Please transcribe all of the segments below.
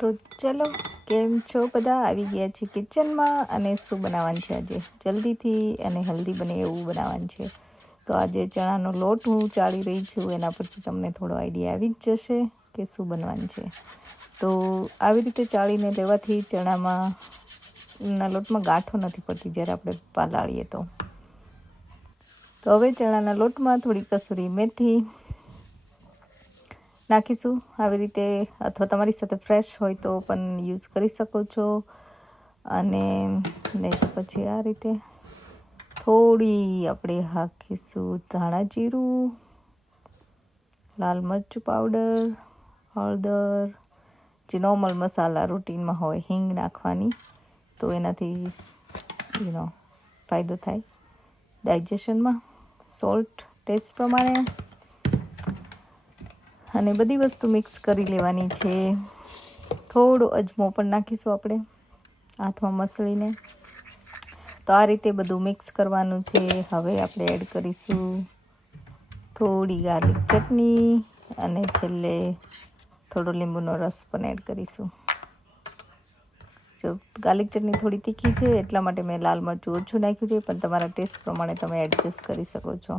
તો ચલો, કેમ છો બધા? આવી ગયા છે કિચનમાં અને શું બનાવવાનું છે આજે? જલ્દીથી અને હેલ્ધી બને એવું બનાવવાનું છે. તો આજે ચણાનો લોટ હું ચાળી રહી છું, એના પરથી તમને થોડો આઈડિયા આવી જ જશે કે શું બનવાનું છે. તો આવી રીતે ચાળીને લેવાથી ચણાના લોટમાં ગાંઠો નથી પડતી જ્યારે આપણે પાલાળીએ તો હવે ચણાના લોટમાં થોડી કસૂરી મેથી નાખીશું આવી રીતે, અથવા તમારી સાથે ફ્રેશ હોય તો પણ યુઝ કરી શકો છો. અને નહીં તો પછી આ રીતે થોડી આપણે નાખીશું ધાણા જીરું, લાલ મરચું પાવડર, હળદર, જે નોર્મલ મસાલા રૂટીનમાં હોય, હિંગ નાખવાની, તો એનાથી ફાયદો થાય ડાયજેશનમાં. સોલ્ટ ટેસ્ટ પ્રમાણે, અને બધી વસ્તુ મિક્સ કરી લેવાની છે. થોડો અજમો પણ નાખીશું આપણે હાથમાં મસળીને. તો આ રીતે બધું મિક્સ કરવાનું છે. હવે આપણે એડ કરીશું થોડી ગાર્લિક ચટણી અને છેલ્લે થોડો લીંબુનો રસ પણ એડ કરીશું. જો ગાર્લિક ચટણી થોડી તીખી છે એટલા માટે મેં લાલ મરચું ઓછું નાખ્યું છે, પણ તમારા ટેસ્ટ પ્રમાણે તમે એડજસ્ટ કરી શકો છો.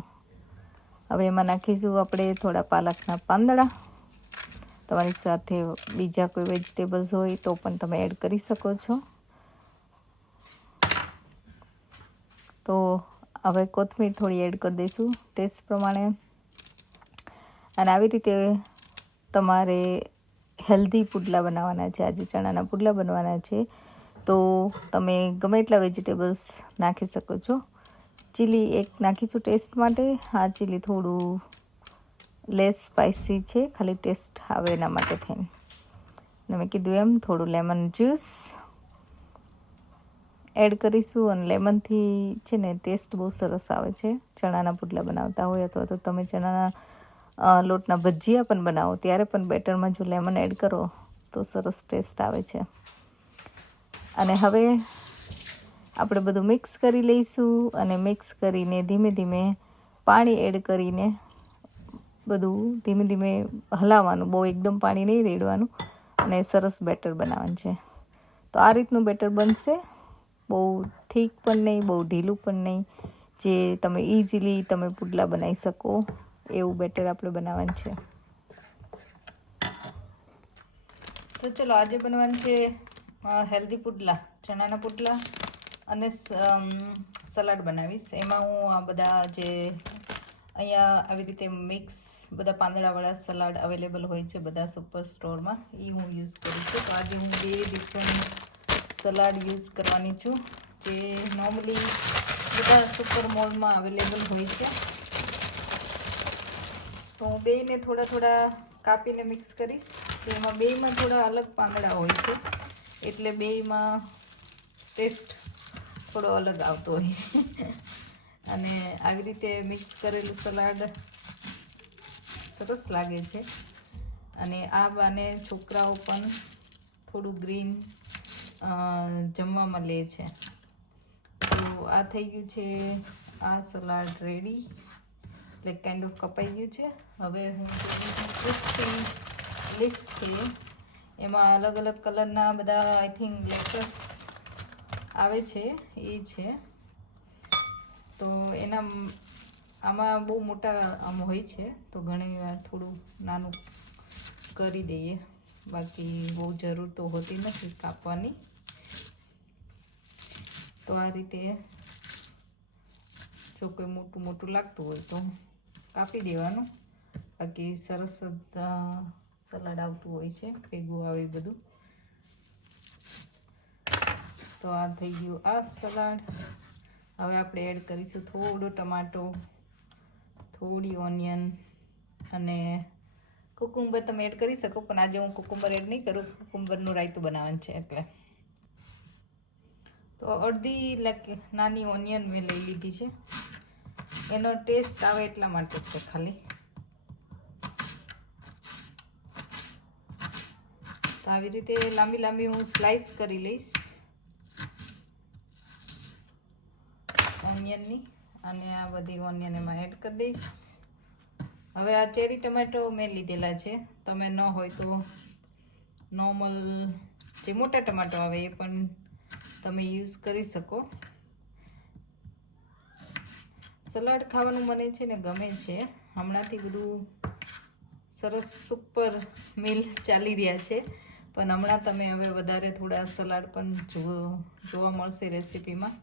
હવે એમાં નાખીશું આપણે થોડા પાલકના પાંદડા. તમારી સાથે બીજા કોઈ વેજીટેબલ્સ હોય તો પણ તમે એડ કરી શકો છો. તો હવે કોથમીર થોડી એડ કરી દઈશું ટેસ્ટ પ્રમાણે. અને આવી રીતે તમારે હેલ્ધી પુડલા બનાવવાના છે. આજે ચણાના પુડલા બનવાના છે, તો તમે ગમે એટલા વેજીટેબલ્સ નાખી શકો છો. ચીલી એક નાખીશું ટેસ્ટ માટે. આ ચીલી થોડું લેસ સ્પાઇસી છે, ખાલી ટેસ્ટ આવે એના માટે થઈને. અને મેં કીધું એમ થોડું લેમન જ્યુસ એડ કરીશું. અને લેમનથી છે ને ટેસ્ટ બહુ સરસ આવે છે. ચણાના પુડલા બનાવતા હોય અથવા તો તમે ચણાના લોટના ભજીયા પણ બનાવો ત્યારે પણ બેટરમાં જો લેમન એડ કરો તો સરસ ટેસ્ટ આવે છે. અને હવે આપણે બધું મિક્સ કરી લઈશું, અને મિક્સ કરીને ધીમે ધીમે પાણી એડ કરીને બધું ધીમે ધીમે હલાવવાનું, બહુ એકદમ પાણી નહીં રેડવાનું, અને સરસ બેટર બનાવવાનું છે. તો આ રીતનું બેટર બનશે. બહુ થીક પણ નહીં, બહુ ઢીલું પણ નહીં, જે તમે ઇઝીલી તમે પુડલા બનાવી શકો એવું બેટર આપણે બનાવવાનું છે. તો ચલો, આજે બનવાનું છે હેલ્ધી પુડલા, ચણાના પુડલા, અને સલાડ બનાવીશ. એમાં હું આ બધા જે અહીંયા આવી રીતે મિક્સ બધા પાંદડાવાળા સલાડ અવેલેબલ હોય છે બધા સુપર સ્ટોરમાં, એ હું યુઝ કરું છું. તો આજે હું 2 ડિફરન્ટ સલાડ યુઝ કરવાની છું, જે નોર્મલી બધા સુપર મોલમાં અવેલેબલ હોય છે. તો હું બેયને થોડા થોડા કાપીને મિક્સ કરીશ. તો એમાં બેયમાં થોડા અલગ પાંદડા હોય છે, એટલે બેયમાં ટેસ્ટ થોડો અલગ આવતો હોય છે. અને આવી રીતે મિક્સ કરેલું સલાડ સરસ લાગે છે. અને આ બાને છોકરાઓ પણ થોડું ગ્રીન જમવામાં લે છે. તો આ થઈ ગયું છે આ સલાડ રેડી, એટલે કાઇન્ડ ઓફ કપાઈ ગયું છે. હવે હું ક્રિસ્પી લીફ છે, એમાં અલગ અલગ કલરના બધા આઈ થિંક લેટસ આવે છે, એ છે. તો આમાં બહુ મોટા આમ હોય છે, તો ઘણી વાર થોડું નાનું કરી દઈએ, બાકી બહુ જરૂર તો હોતી નથી કાપવાની. તો આ રીતે જો કોઈ મોટું મોટું લાગતું હોય તો કાપી દેવાનું, બાકી સરસ સલાડ આવતું હોય છે, ભેગું આવે બધું. તો આ થઈ ગયું આ સલાડ. હવે આપણે એડ કરીશું થોડો ટમાટો, થોડી ઓનિયન, અને કુકુંબર તમે એડ કરી શકો, પણ આજે હું કુકુંબર એડ નહીં કરું, કુકુંબરનું રાયતું બનાવવાનું છે એટલે. તો અડધી નાની ઓનિયન મેં લઈ લીધી છે, એનો ટેસ્ટ આવે એટલા માટે છે ખાલી. તો આવી રીતે લાંબી લાંબી હું સ્લાઈસ કરી લઈશ ઓનિયનની, અને આ બધી ઓનિયન એમાં એડ કરી દઈશ. હવે આ ચેરી ટમેટો મેં લીધેલા છે, તમે ન હોય તો નોર્મલ જે મોટા ટમાટો આવે એ પણ તમે યુઝ કરી શકો. સલાડ ખાવાનું મને છે ને ગમે છે. હમણાંથી બધું સરસ સુપર મીલ ચાલી રહ્યા છે, પણ હમણાં તમે હવે વધારે થોડા સલાડ પણ જોવા મળશે રેસીપીમાં.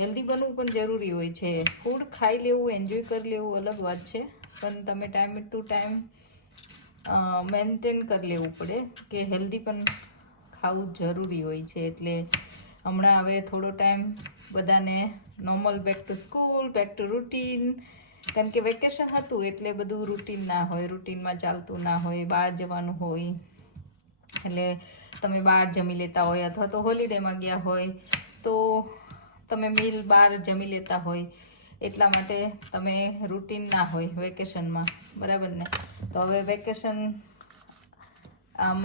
હેલ્ધી બનવું પણ જરૂરી હોય છે. ફૂડ ખાઈ લેવું, એન્જોય કરી લેવું અલગ વાત છે, પણ તમે ટાઈમ ટુ ટાઈમ મેન્ટેન કરી લેવું પડે કે હેલ્ધી પણ ખાવું જરૂરી હોય છે. એટલે હમણાં હવે થોડો ટાઈમ બધાને normal back to school, back to routine, કારણ કે વેકેશન હતું એટલે બધું રૂટીન ના હોય, રૂટીનમાં ચાલતું ના હોય, બહાર જવાનું હોય, એટલે તમે બહાર જમી લેતા હોય અથવા તો હોલિડેમાં ગયા હોય તો તમે મીલ બહાર જમી લેતા હોય, એટલા માટે તમે રૂટીન ના હોય વેકેશનમાં, બરાબર ને? તો હવે વેકેશન આમ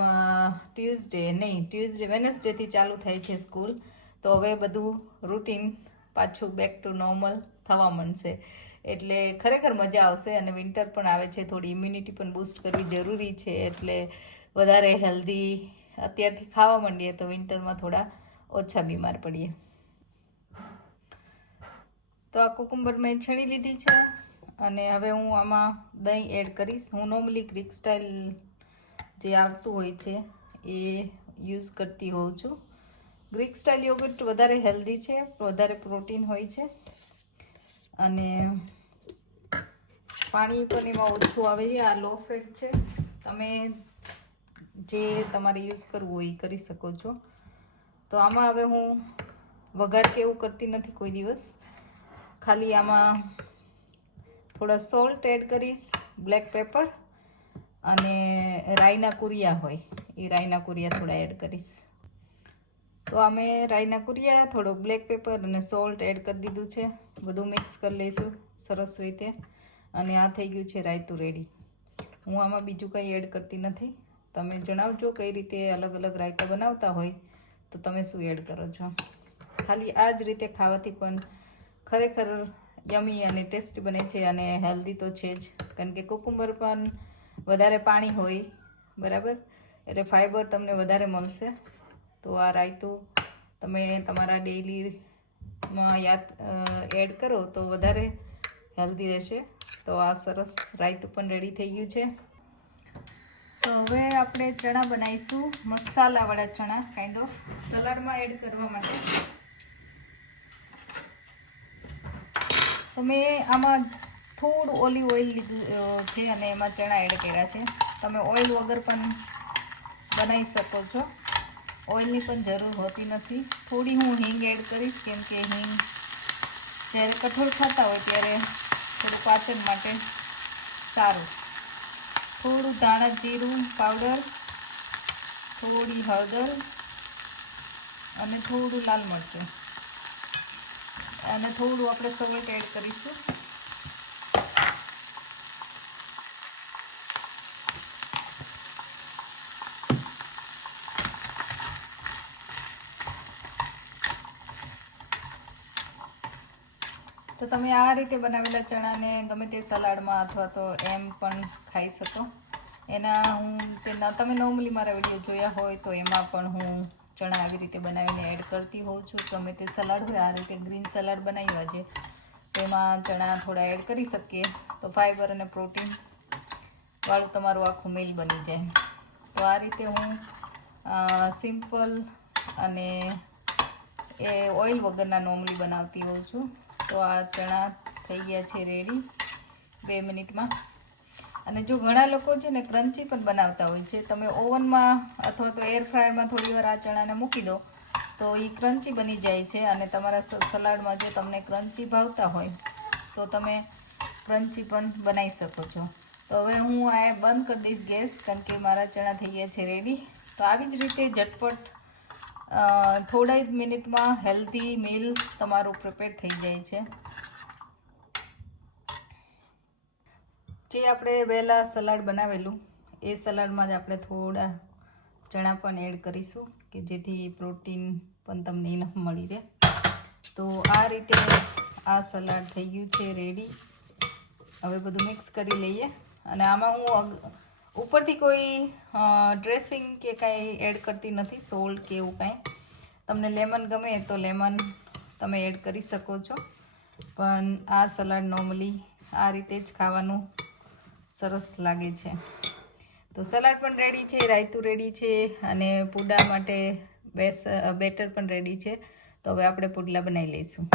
ટ્યુઝડે વેનસડેથી ચાલુ થાય છે સ્કૂલ, તો હવે બધું રૂટીન પાછું બેક ટુ નોર્મલ થવા માંડશે. એટલે ખરેખર મજા આવશે. અને વિન્ટર પણ આવે છે, થોડી ઇમ્યુનિટી પણ બૂસ્ટ કરવી જરૂરી છે. એટલે વધારે હેલ્ધી અત્યારથી ખાવા માંડીએ તો વિન્ટરમાં થોડા ઓછા બીમાર પડીએ. તો આ કુકુંબર મેં છીણી લીધી છે અને હવે હું આમાં દહીં એડ કરીશ. હું નોર્મલી ગ્રીક સ્ટાઇલ જે આવતું હોય છે એ યુઝ કરતી હોઉં છું. ગ્રીક સ્ટાઇલ યોગર્ટ વધારે હેલ્ધી છે, વધારે પ્રોટીન હોય છે અને પાણી પણ એમાં ઓછું આવે છે. આ લો ફેટ છે, તમે જે તમારે યુઝ કરવું હોય એ કરી શકો છો. તો આમાં હવે હું વઘાર કે એવું કરતી નથી કોઈ દિવસ, ખાલી આમાં થોડા સોલ્ટ એડ કરીશ, બ્લેક પેપર અને રાઈના કુરિયા હોય એ રાઈના કુરિયા થોડા એડ કરીશ. તો અમે રાઈના કુરિયા, થોડો બ્લેક પેપર અને સોલ્ટ એડ કરી દીધું છે. બધું મિક્સ કરી લઈશું સરસ રીતે અને આ થઈ ગયું છે રાયતું રેડી. હું આમાં બીજું કંઈ એડ કરતી નથી. તમે જણાવજો કઈ રીતે અલગ અલગ રાયતા બનાવતા હોય તો તમે શું એડ કરો છો. ખાલી આ જ રીતે ખાવાથી પણ ખરેખર યમી અને ટેસ્ટી બને છે અને હેલ્ધી તો છે જ, કારણ કે કુકુંબર પણ વધારે પાણી હોય, બરાબર? એટલે ફાઈબર તમને વધારે મળશે. તો આ રાયતું તમે તમારા ડેઈલીમાં એડ કરો તો વધારે હેલ્ધી રહેશે. તો આ સરસ રાયતું પણ રેડી થઈ ગયું છે. તો હવે આપણે ચણા બનાવીશું, મસાલાવાળા ચણા, કાઇન્ડ ઓફ સલાડમાં એડ કરવા માટે. તો મેં આમાં થોડું ઓલિવ ઓઇલ લીધું છે અને એમાં ચણા એડ કર્યા છે. તમે ઓઇલ વગર પણ બનાવી શકો છો, ઓઇલની પણ જરૂર હોતી નથી. થોડી હું હિંગ એડ કરીશ, કેમ કે હિંગ જ્યારે કઠોળ ખાતા હોય ત્યારે થોડું પાચન માટે સારું. થોડું ધાણા જીરું પાવડર, થોડી હળદર અને થોડું લાલ મરચું અને થોડું આપણે સોલ્ટ એડ કરીશું. તો તમે આ રીતે બનાવેલા ચણાને ગમે તે સલાડમાં અથવા તો એમ પણ ખાઈ શકો. એના તમે નોર્મલી મારા વિડીયો જોયા હોય તો એમાં પણ હું ચણા આવી રીતે બનાવીને એડ કરતી હોઉં છું. ગમે તે સલાડ હોય, આ રીતે ગ્રીન સલાડ બનાવ્યું આજે, તેમાં ચણા થોડા એડ કરી શકીએ તો ફાઈબર અને પ્રોટીન વાળું તમારું આખું મીલ બની જાય. તો આ રીતે હું સિમ્પલ અને એ ઓઇલ વગરના નોર્મલી બનાવતી હોઉં છું. તો આ ચણા થઈ ગયા છે રેડી 2 મિનિટમાં. અને જો ઘણા લોકો છે ને ક્રન્ચી પણ બનાવતા હોય છે, તમે ઓવનમાં અથવા તો એર ફ્રાયરમાં થોડી વાર આ ચણાને મૂકી દો તો એ ક્રન્ચી બની જાય છે. અને તમારા સલાડમાં જો તમને ક્રન્ચી ભાવતા હોય તો તમે ક્રન્ચી પણ બનાવી શકો છો. તો હવે હું આ બંધ કરી દઈશ ગેસ, કારણ કે મારા ચણા થઈ ગયા છે રેડી. તો આવી જ રીતે ઝટપટ થોડા જ મિનિટમાં હેલ્ધી મીલ તમારું પ્રિપેર થઈ જાય છે. જે આપણે પહેલાં સલાડ બનાવેલું એ સલાડમાં જ આપણે થોડા ચણા પણ એડ કરીશું કે જેથી પ્રોટીન પણ તમને ઇનફ મળી રહે. તો આ રીતે આ સલાડ થઈ ગયું છે રેડી. હવે બધું મિક્સ કરી લઈએ અને આમાં હું ઉપરથી કોઈ ડ્રેસિંગ કે કાંઈ એડ કરતી નથી, સોલ્ટ કે એવું કાંઈ. તમને લેમન ગમે તો લેમન તમે એડ કરી શકો છો, પણ આ સલાડ નોર્મલી આ રીતે જ ખાવાનું સરસ લાગે છે. તો સલાડ પણ રેડી છે, રાયતું રેડી છે, અને પુડા માટે બેટર પણ રેડી છે. તો હવે આપણે પુડલા બનાવી લઈશું.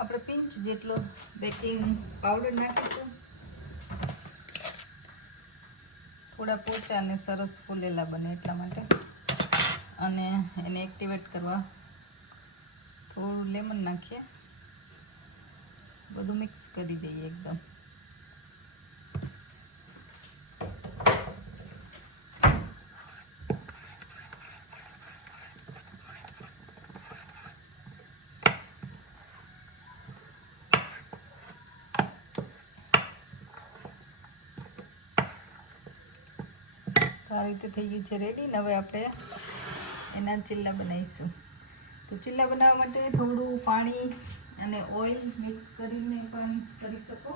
આપણે પિંચ જેટલો બેકિંગ પાવડર નાખીશું. થોડા પોચા અને સરસ ફૂલેલા બને એટલા માટે. અને એને એક્ટિવેટ કરવા થોડું લેમન નાખીએ. બધું મિક્સ કરી દઈએ એકદમ. આ રીતે થઈ ગયું છે રેડી. ને હવે આપણે એના ચીલા બનાવીશું. તો ચીલા બનાવવા માટે થોડું પાણી અને ઓઇલ મિક્સ કરીને પણ કરી શકો,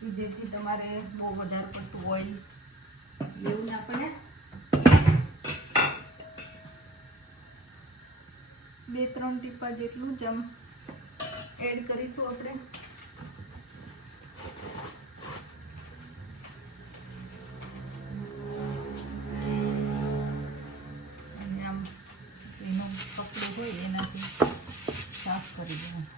કે જેથી તમારે બહુ વધારે પડતું ઓઇલ લેવું ના પડે. 2-3 ટીપા જેટલું જ આમ એડ કરીશું આપણે. કપડું હોય એનાથી સાફ કરી દેવું.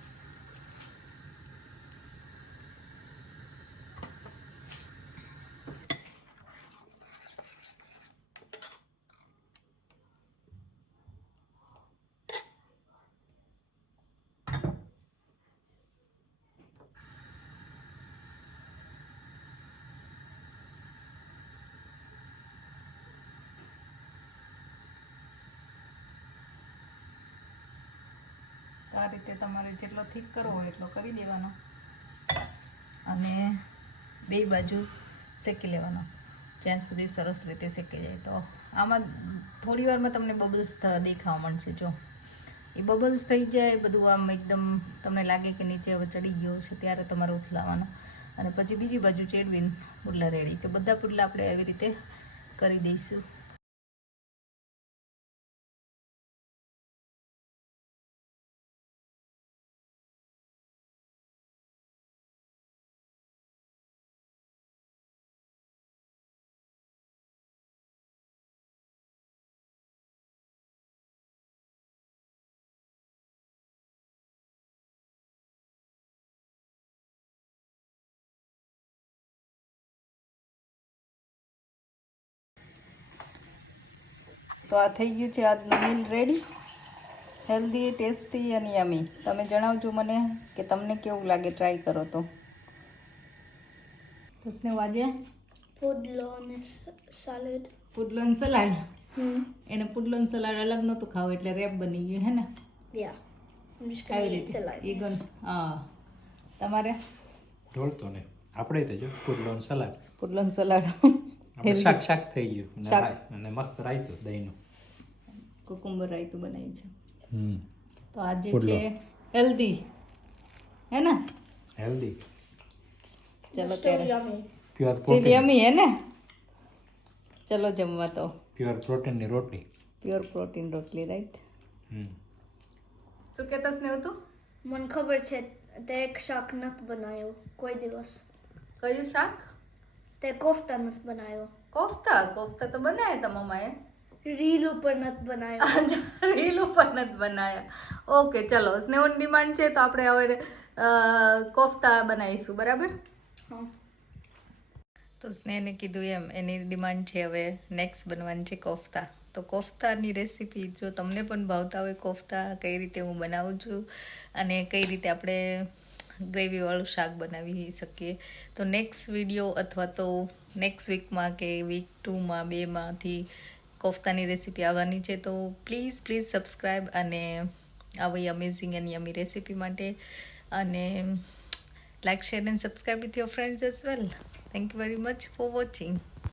આ રીતે તમારે જેટલો થીક કરવો હોય એટલો કરી દેવાનો, અને બે બાજુ શેકી લેવાનો જ્યાં સુધી સરસ રીતે શેકી જાય. તો આમાં થોડી વારમાં તમને બબલ્સ દેખાવા મળશે. જો એ બબલ્સ થઈ જાય બધું આમ એકદમ તમને લાગે કે નીચે હવે ચડી ગયો છે, ત્યારે તમારે ઉથલાવાનો, અને પછી બીજી બાજુ ચેડવીને પુડલા રેડી. તો બધા પુડલા આપણે આવી રીતે કરી દઈશું. તો આ થઈ ગયું છે આજનું મીલ રેડી. હેલ્ધી, ટેસ્ટી અને યમી. તમે જણાવજો મને કે તમને કેવું લાગે, ટ્રાય કરો તો. સ્નેહ આજે પુડલો અને સલાડ. પુડલો અને સલાડ. એને પુડલો અને સલાડ અલગ નહોતું ખાવું એટલે રેપ બની ગયું, હે ને? Yeah. I'm just આવી gonna eat રીતે it like એ this. હા. તમારે ઢોળતો ને આપણે તો જો પુડલો અને સલાડ. પુડલો અને સલાડ આપણે શાક થઈ ગયું અને મસ્ત રાયતું દહીંનું. કુકુંબર રાયતું બનાવ્યું છે. તો આજે પુડલો. છે હેલ્ધી, હે ને? હેલ્ધી, ચલો Still ત્યારે yummy. પ્યોર સ્ટીલ પ્રોટીન, યમી, હે ને? ચલો જમવા. તો પ્યોર પ્રોટીનની રોટલી. પ્યોર પ્રોટીન રોટલી, રાઈટ? શું કહેતા સ્નેહ તું? મને ખબર છે તે એક શાક નથી બનાવ્યું કોઈ દિવસ. કયું શાક? તે કોફતા નથી બનાવ્યો. કોફતા? કોફતા તો બનાવ્યા તા મમ્માએ. રીલ ઉપર નથી બનાવ્યો. રીલ ઉપર નથી બનાવ્યા. ઓકે, ચલો. સ્નેહની ડિમાન્ડ છે તો આપણે હવે કોફતા બનાવીશું, બરાબર? હા. તો સ્નેહને કીધું એમ એની ડિમાન્ડ છે હવે નેક્સ્ટ બનવાની છે કોફતા. તો કોફતાની રેસીપી જો તમને પણ ભાવતા હોય કોફતા, કઈ રીતે હું બનાવું છું અને કઈ રીતે આપણે ગ્રેવીવાળું શાક બનાવી શકીએ, તો નેક્સ્ટ વિડીયો અથવા તો નેક્સ્ટ વીકમાં કે વીક 2માં 2માંથી કોફતાની રેસીપી આવવાની છે. તો પ્લીઝ સબસ્ક્રાઈબ અને આવી અમેઝિંગ એન્ડ યમી રેસીપી માટે, અને like, share and subscribe with your friends as well. Thank you very much for watching.